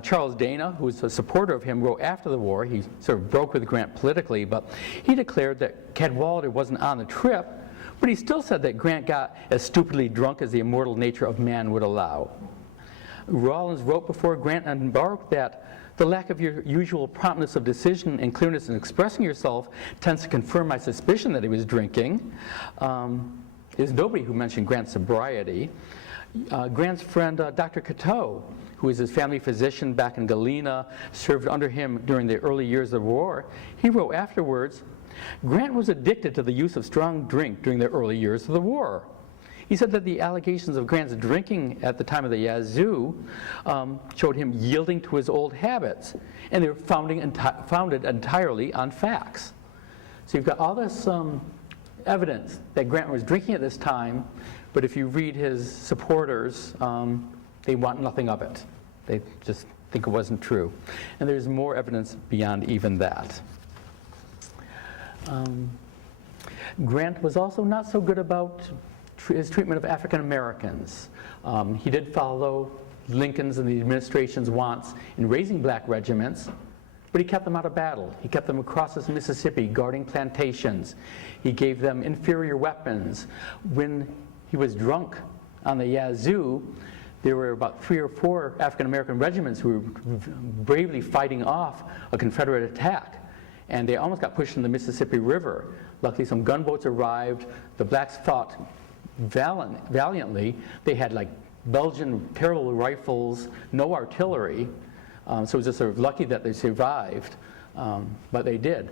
Charles Dana, who was a supporter of him, wrote after the war. He sort of broke with Grant politically, but he declared that Cadwallader wasn't on the trip, but he still said that Grant got as stupidly drunk as the immortal nature of man would allow. Rawlins wrote before Grant embarked that the lack of your usual promptness of decision and clearness in expressing yourself tends to confirm my suspicion that he was drinking. There's nobody who mentioned Grant's sobriety. Grant's friend, Dr. Cateau, who was his family physician back in Galena, served under him during the early years of the war, he wrote afterwards, Grant was addicted to the use of strong drink during the early years of the war. He said that the allegations of Grant's drinking at the time of the Yazoo showed him yielding to his old habits, and they were founded entirely on facts. So you've got all this evidence that Grant was drinking at this time, but if you read his supporters, they want nothing of it. They just think it wasn't true. And there's more evidence beyond even that. Grant was also not so good about his treatment of African Americans. He did follow Lincoln's and the administration's wants in raising black regiments, but he kept them out of battle. He kept them across the Mississippi guarding plantations. He gave them inferior weapons. When he was drunk on the Yazoo, there were about 3 or 4 African American regiments who were bravely fighting off a Confederate attack, and they almost got pushed in the Mississippi River. Luckily, some gunboats arrived. The blacks fought valiantly. They had like Belgian terrible rifles, no artillery, so it was just sort of lucky that they survived, but they did.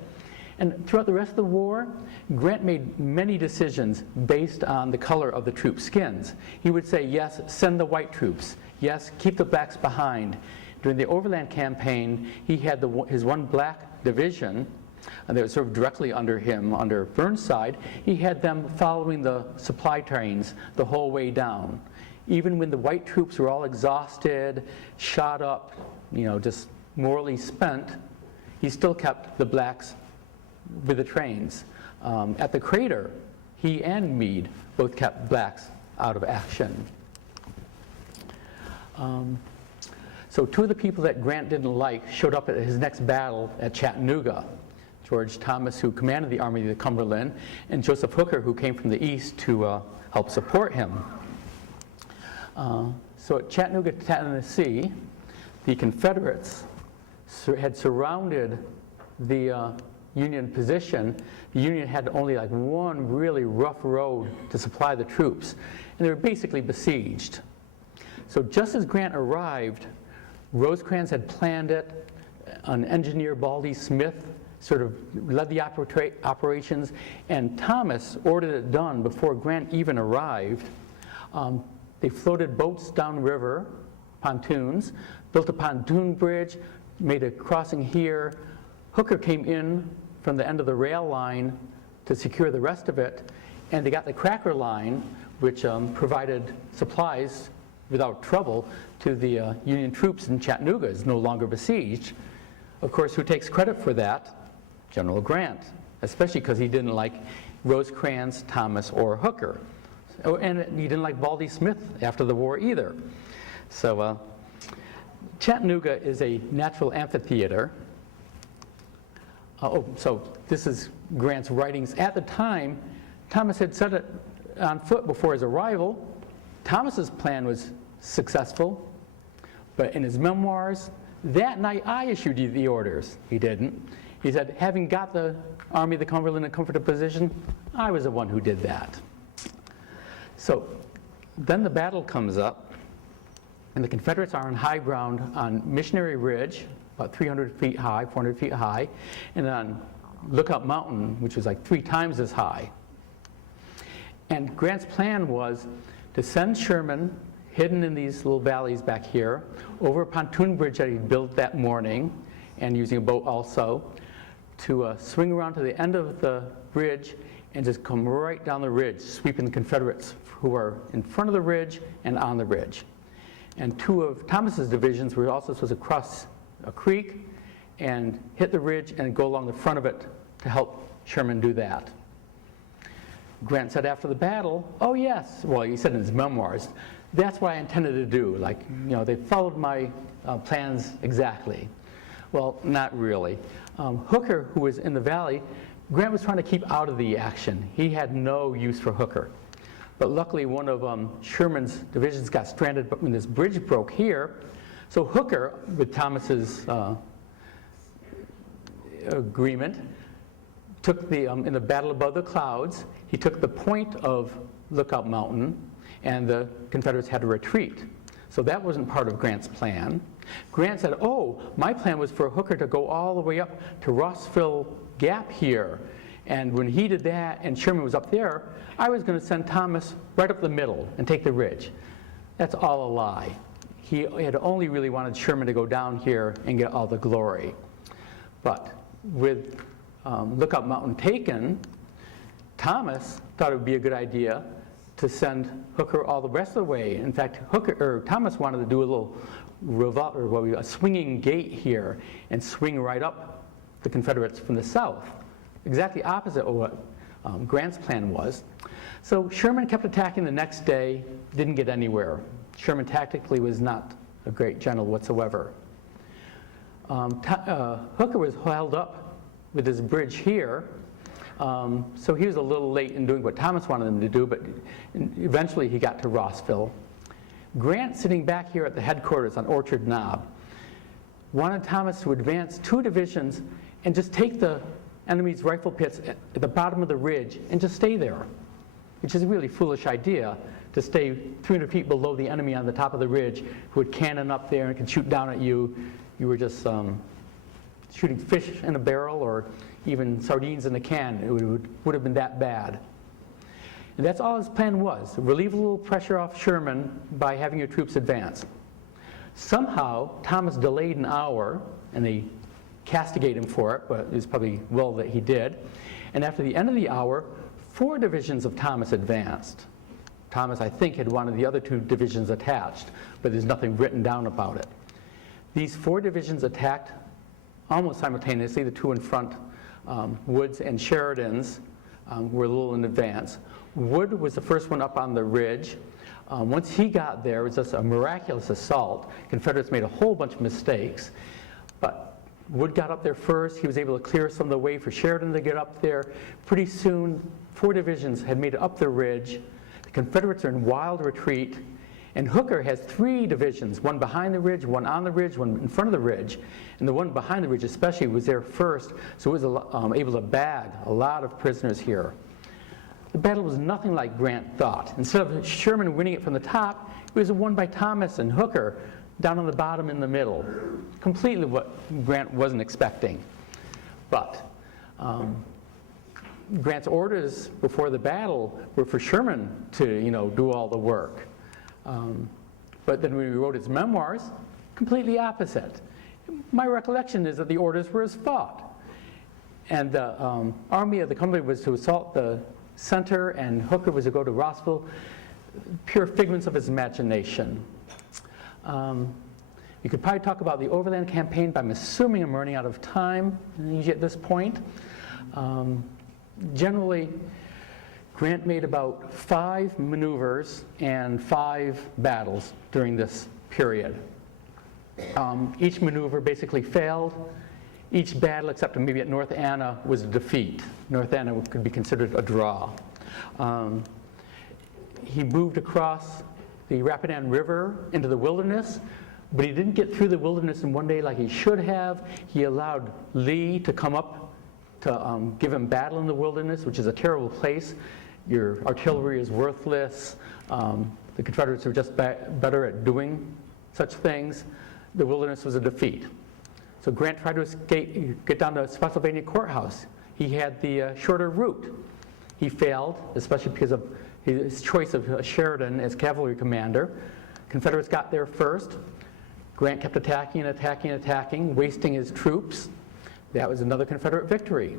And throughout the rest of the war, Grant made many decisions based on the color of the troops' skins. He would say, yes, send the white troops. Yes, keep the blacks behind. During the Overland Campaign, he had his one black division that was sort of directly under him, under Burnside. He had them following the supply trains the whole way down. Even when the white troops were all exhausted, shot up, just morally spent, he still kept the blacks with the trains. At the crater, he and Meade both kept blacks out of action. So 2 of the people that Grant didn't like showed up at his next battle at Chattanooga. George Thomas, who commanded the Army of the Cumberland, and Joseph Hooker, who came from the east to help support him. So at Chattanooga, Tennessee, the Confederates had surrounded the Union position. The Union had only like one really rough road to supply the troops, and they were basically besieged. So just as Grant arrived, Rosecrans had planned it. an engineer, Baldy Smith, sort of led the operations, and Thomas ordered it done before Grant even arrived. They floated boats downriver, pontoons, built a pontoon bridge, made a crossing here. Hooker came in from the end of the rail line to secure the rest of it, and they got the cracker line, which provided supplies without trouble to the Union troops in Chattanooga. Is no longer besieged. Of course, who takes credit for that? General Grant, especially because he didn't like Rosecrans, Thomas, or Hooker. Oh, and he didn't like Baldy Smith after the war either. So Chattanooga is a natural amphitheater. So this is Grant's writings. At the time, Thomas had set it on foot before his arrival. Thomas's plan was successful, but in his memoirs, that night I issued you the orders. He didn't. He said, having got the Army of the Cumberland in a comfortable position, I was the one who did that. So then the battle comes up, and the Confederates are on high ground on Missionary Ridge, about 300 feet high, 400 feet high, and on Lookout Mountain, which was like 3 times as high. And Grant's plan was to send Sherman, hidden in these little valleys back here, over a pontoon bridge that he built that morning, and using a boat also, to swing around to the end of the bridge and just come right down the ridge, sweeping the Confederates who are in front of the ridge and on the ridge. And 2 of Thomas's divisions were also supposed to cross a creek and hit the ridge and go along the front of it to help Sherman do that. Grant said after the battle, oh yes, well, he said in his memoirs, that's what I intended to do. Like, you know, they followed my plans exactly. Well, not really. Hooker, who was in the valley, Grant was trying to keep out of the action. He had no use for Hooker. But luckily, one of Sherman's divisions got stranded when this bridge broke here. So Hooker, with Thomas's agreement, took the, in the battle above the clouds, he took the point of Lookout Mountain, and the Confederates had to retreat. So that wasn't part of Grant's plan. Grant said, oh, my plan was for Hooker to go all the way up to Rossville Gap here. And when he did that and Sherman was up there, I was going to send Thomas right up the middle and take the ridge. That's all a lie. He had only really wanted Sherman to go down here and get all the glory. But with Lookout Mountain taken, Thomas thought it would be a good idea to send Hooker all the rest of the way. In fact, Thomas wanted to do a little a swinging gate here and swing right up the Confederates from the south. Exactly opposite of what Grant's plan was. So Sherman kept attacking the next day, didn't get anywhere. Sherman tactically was not a great general whatsoever. Hooker was held up with his bridge here, so he was a little late in doing what Thomas wanted him to do, but eventually he got to Rossville. Grant, sitting back here at the headquarters on Orchard Knob, wanted Thomas to advance 2 divisions and just take the enemy's rifle pits at the bottom of the ridge and just stay there, which is a really foolish idea, to stay 300 feet below the enemy on the top of the ridge who would cannon up there and could shoot down at you. You were just shooting fish in a barrel or even sardines in a can. It would have been that bad. And that's all his plan was, relieve a little pressure off Sherman by having your troops advance. Somehow, Thomas delayed an hour, and they castigate him for it, but it was probably well that he did. And after the end of the hour, 4 divisions of Thomas advanced. Thomas, I think, had wanted the other 2 divisions attached, but there's nothing written down about it. These 4 divisions attacked almost simultaneously. The 2 in front, Wood's and Sheridan's, were a little in advance. Wood was the first one up on the ridge. Once he got there, it was just a miraculous assault. Confederates made a whole bunch of mistakes, but Wood got up there first. He was able to clear some of the way for Sheridan to get up there. Pretty soon, 4 divisions had made it up the ridge. The Confederates are in wild retreat, and Hooker has 3 divisions, one behind the ridge, one on the ridge, one in front of the ridge. And the one behind the ridge especially was there first, so it was able to bag a lot of prisoners here. The battle was nothing like Grant thought. Instead of Sherman winning it from the top, it was won by Thomas and Hooker down on the bottom in the middle. Completely what Grant wasn't expecting. But Grant's orders before the battle were for Sherman to, do all the work. But then when he wrote his memoirs, completely opposite. My recollection is that the orders were as fought. And the Army of the Cumberland was to assault the center, and Hooker was to go to Rossville. Pure figments of his imagination. You could probably talk about the Overland Campaign, but I'm assuming I'm running out of time usually at this point. Generally, Grant made about 5 maneuvers and 5 battles during this period. Each maneuver basically failed. Each battle, except maybe at North Anna, was a defeat. North Anna could be considered a draw. He moved across the Rapidan River into the wilderness, but he didn't get through the wilderness in one day like he should have. He allowed Lee to come up to give him battle in the wilderness, which is a terrible place. Your artillery is worthless. The Confederates were just better at doing such things. The wilderness was a defeat. So Grant tried to get down to Spotsylvania Courthouse. He had the shorter route. He failed, especially because of his choice of Sheridan as cavalry commander. Confederates got there first. Grant kept attacking and attacking and attacking, wasting his troops. That was another Confederate victory.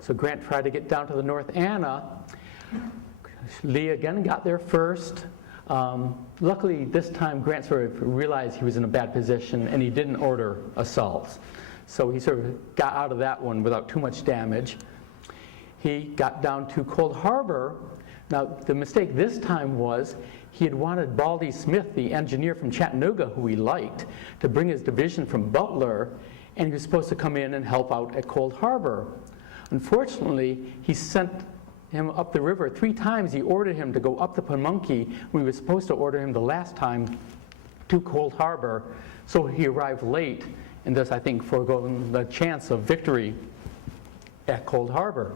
So Grant tried to get down to the North Anna. Lee again got there first. Luckily, this time Grant sort of realized he was in a bad position and he didn't order assaults. So he sort of got out of that one without too much damage. He got down to Cold Harbor. Now, the mistake this time was he had wanted Baldy Smith, the engineer from Chattanooga, who he liked, to bring his division from Butler, and he was supposed to come in and help out at Cold Harbor. Unfortunately, he sent him up the river 3 times. He ordered him to go up the Pamunkey when he was supposed to order him the last time to Cold Harbor. So he arrived late, and thus, I think, foregoing the chance of victory at Cold Harbor.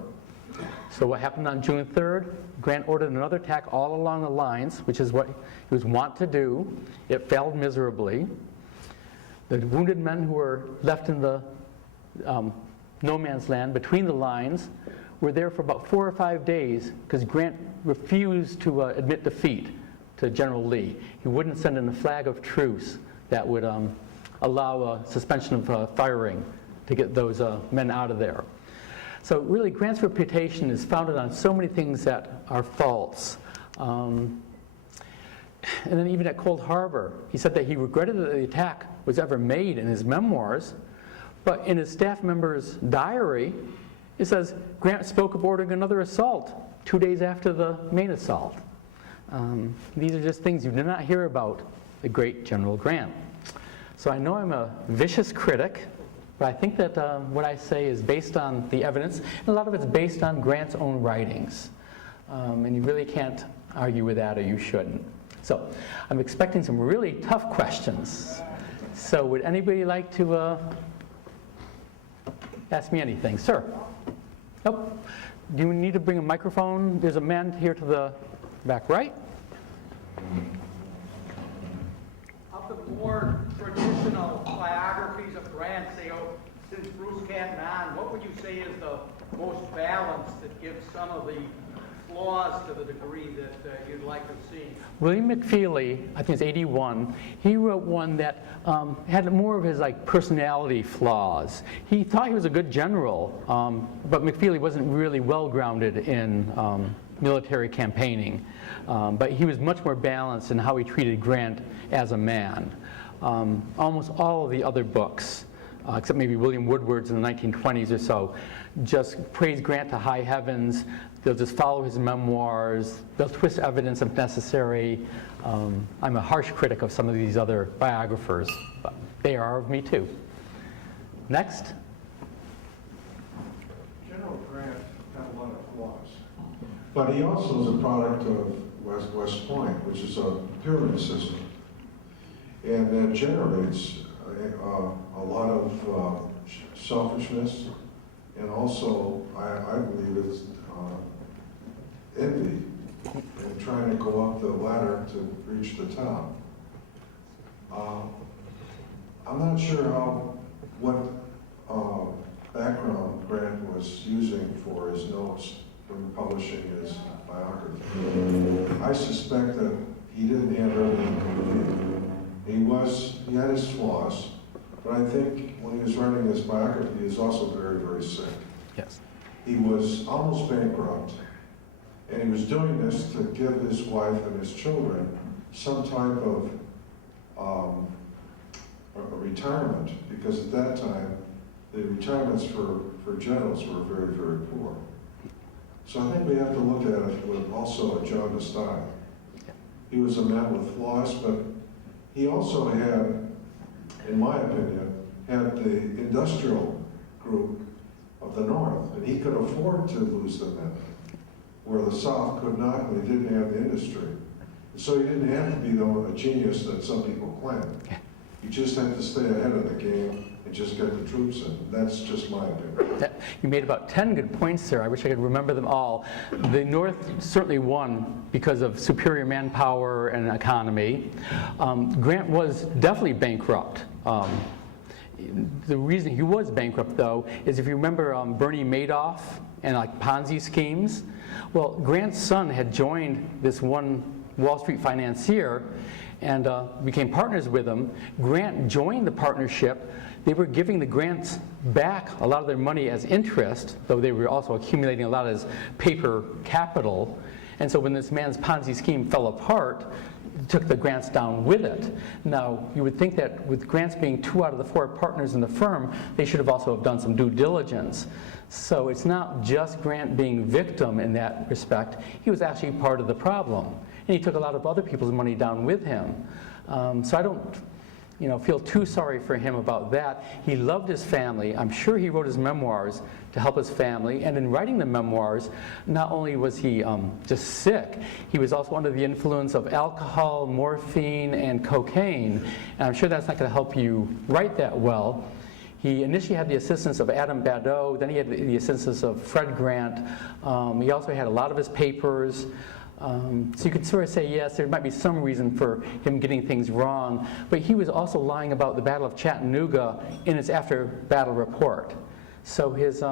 So what happened on June 3rd? Grant ordered another attack all along the lines, which is what he was wont to do. It failed miserably. The wounded men who were left in the no man's land between the lines were there for about 4 or 5 days because Grant refused to admit defeat to General Lee. He wouldn't send in a flag of truce that would allow a suspension of firing to get those men out of there. So really, Grant's reputation is founded on so many things that are false. And then even at Cold Harbor, he said that he regretted that the attack was ever made in his memoirs, but in his staff member's diary, it says Grant spoke of ordering another assault 2 days after the main assault. These are just things you did not hear about the great General Grant. So I know I'm a vicious critic, but I think that what I say is based on the evidence, and a lot of it's based on Grant's own writings. And you really can't argue with that, or you shouldn't. So I'm expecting some really tough questions. So would anybody like to ask me anything? Sir? Nope. Do you need to bring a microphone? There's a man here to the back right. Of the more traditional biographies of Grant, say, since Bruce Catton on, what would you say is the most balanced that gives some of the flaws to the degree that you'd like to see? William McFeely, I think it's 81, he wrote one that had more of his personality flaws. He thought he was a good general, but McFeely wasn't really well-grounded in military campaigning. But he was much more balanced in how he treated Grant as a man. Almost all of the other books, except maybe William Woodward's in the 1920s or so, just praise Grant to high heavens. They'll just follow his memoirs. They'll twist evidence if necessary. I'm a harsh critic of some of these other biographers, but they are of me too. Next. General Grant had a lot of flaws, but he also is a product of West Point, which is a pyramid system, and that generates a lot of selfishness, and also I believe it's envy and trying to go up the ladder to reach the top. I'm not sure what background Grant was using for his notes when publishing his biography. I suspect that he didn't have everything complete. He had his flaws, but I think when he was writing his biography, he was also very, very sick. Yes. He was almost bankrupt, and he was doing this to give his wife and his children some type of a retirement, because at that time, the retirements for generals were very, very poor. So I think we have to look at it with also a jaundiced eye. He was a man with flaws, but he also had, in my opinion, had the industrial group of the North, and he could afford to lose the men, where the South could not, and they didn't have the industry. So he didn't have to be a genius that some people claim. You just had to stay ahead of the game and just get the troops in. That's just my opinion. You made about 10 good points there. I wish I could remember them all. The North certainly won because of superior manpower and economy. Grant was definitely bankrupt. The reason he was bankrupt, though, is if you remember Bernie Madoff and like Ponzi schemes. Well, Grant's son had joined this one Wall Street financier and became partners with him. Grant joined the partnership. They were giving the Grants back a lot of their money as interest, though they were also accumulating a lot of his paper capital. And so when this man's Ponzi scheme fell apart, it took the Grants down with it. Now, you would think that with Grants being 2 out of the 4 partners in the firm, they should have also have done some due diligence. So it's not just Grant being victim in that respect. He was actually part of the problem. And he took a lot of other people's money down with him. So I don't feel too sorry for him about that. He loved his family. I'm sure he wrote his memoirs to help his family. And in writing the memoirs, not only was he just sick, he was also under the influence of alcohol, morphine, and cocaine. And I'm sure that's not going to help you write that well. He initially had the assistance of Adam Badeau, then he had the assistance of Fred Grant. He also had a lot of his papers. So you could sort of say, yes, there might be some reason for him getting things wrong, but he was also lying about the Battle of Chattanooga in his after-battle report. So his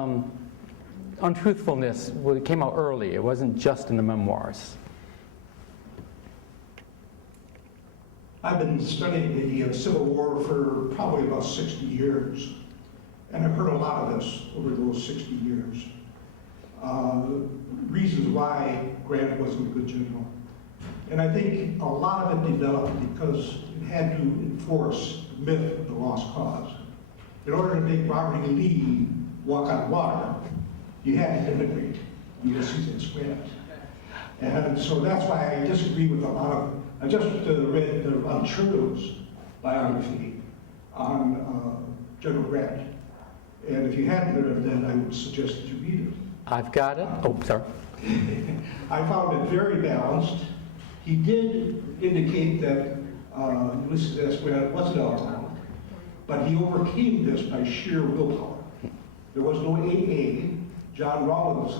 untruthfulness came out early. It wasn't just in the memoirs. I've been studying the Civil War for probably about 60 years, and I've heard a lot of this over those 60 years. Reasons why Grant wasn't a good general. And I think a lot of it developed because it had to enforce the myth of the lost cause. In order to make Robert E. Lee walk on water, you had to integrate Ulysses and Grant. And so that's why I disagree with a lot of, I just read the Churchill's biography on General Grant. And if you hadn't read that, I would suggest that you read it. I've got it. Oh, sorry. I found it very balanced. He did indicate that Ulysses S. Grant wasn't alcoholic, but he overcame this by sheer willpower. There was no AA. John Rawlins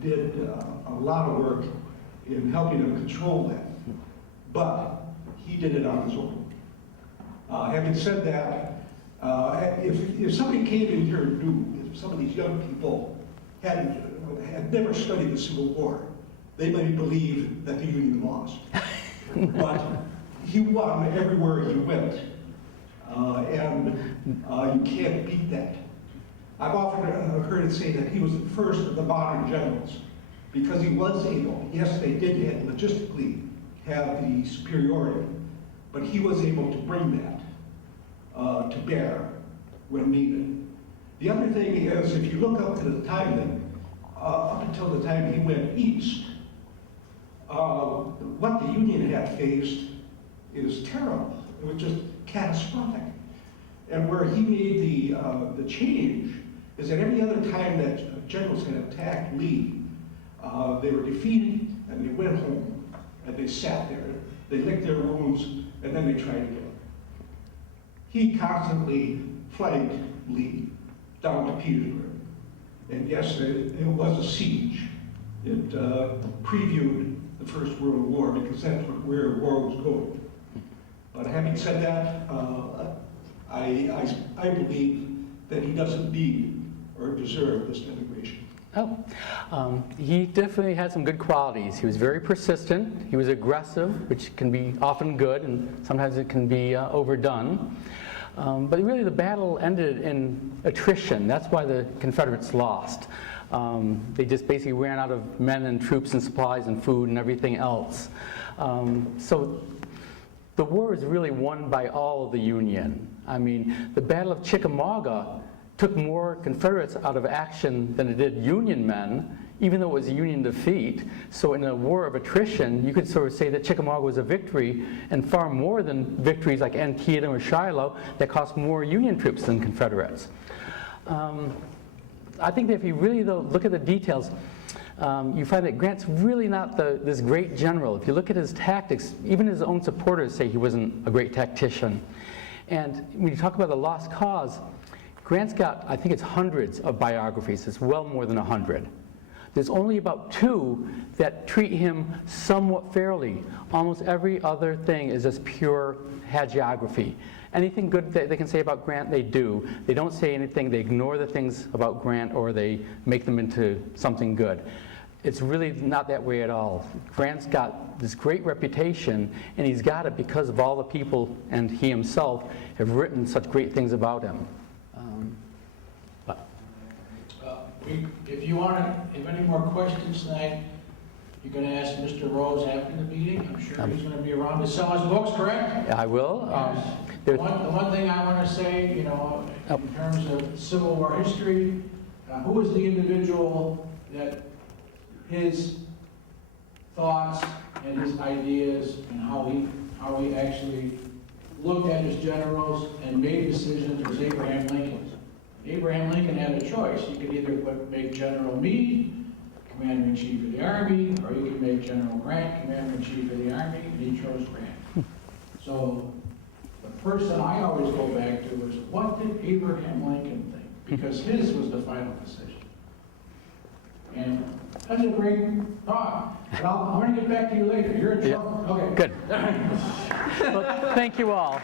did a lot of work in helping him control that, but he did it on his own. Having said that, if somebody came in here and knew, if some of these young people had never studied the Civil War, they might believe that the Union lost. But he won everywhere he went, and you can't beat that. I've often heard it say that he was the first of the modern generals because he was able, yes, they did logistically have the superiority, but he was able to bring that to bear when needed. The other thing is, if you look up to the time that, up until the time he went east, what the Union had faced is terrible. It was just catastrophic. And where he made the change is that every other time that generals had attacked Lee, they were defeated and they went home and they sat there. They licked their wounds and then they tried again. He constantly flanked Lee down to Petersburg. And yes, it was a siege. It previewed the First World War because that's where war was going. But having said that, I believe that he doesn't need or deserve this denigration. He definitely had some good qualities. He was very persistent. He was aggressive, which can be often good, and sometimes it can be overdone. But really the battle ended in attrition. That's why the Confederates lost. They just basically ran out of men and troops and supplies and food and everything else. So the war was really won by all of the Union. I mean, the Battle of Chickamauga took more Confederates out of action than it did Union men, even though it was a Union defeat. So in a war of attrition, you could sort of say that Chickamauga was a victory, and far more than victories like Antietam or Shiloh that cost more Union troops than Confederates. I think that if you really though look at the details, you find that Grant's really not this great general. If you look at his tactics, even his own supporters say he wasn't a great tactician. And when you talk about the lost cause, Grant's got, I think it's hundreds of biographies. It's well more than 100. There's only about 2 that treat him somewhat fairly. Almost every other thing is just pure hagiography. Anything good that they can say about Grant, they do. They don't say anything, they ignore the things about Grant, or they make them into something good. It's really not that way at all. Grant's got this great reputation, and he's got it because of all the people, and he himself, have written such great things about him. If you want to have any more questions tonight, you're going to ask Mr. Rose after the meeting. I'm sure he's going to be around to sell his books, correct? I will. Yes. The one thing I want to say, in terms of Civil War history, who was the individual that his thoughts and his ideas and how he actually looked at his generals and made decisions was Abraham Lincoln. Abraham Lincoln had a choice. You could either make General Meade Commander-in-Chief of the Army, or you could make General Grant Commander-in-Chief of the Army, and he chose Grant. So the person I always go back to is, what did Abraham Lincoln think? Because his was the final decision. And that's a great thought. But I'm going to get back to you later. You're in trouble. Okay. Good. Well, thank you all.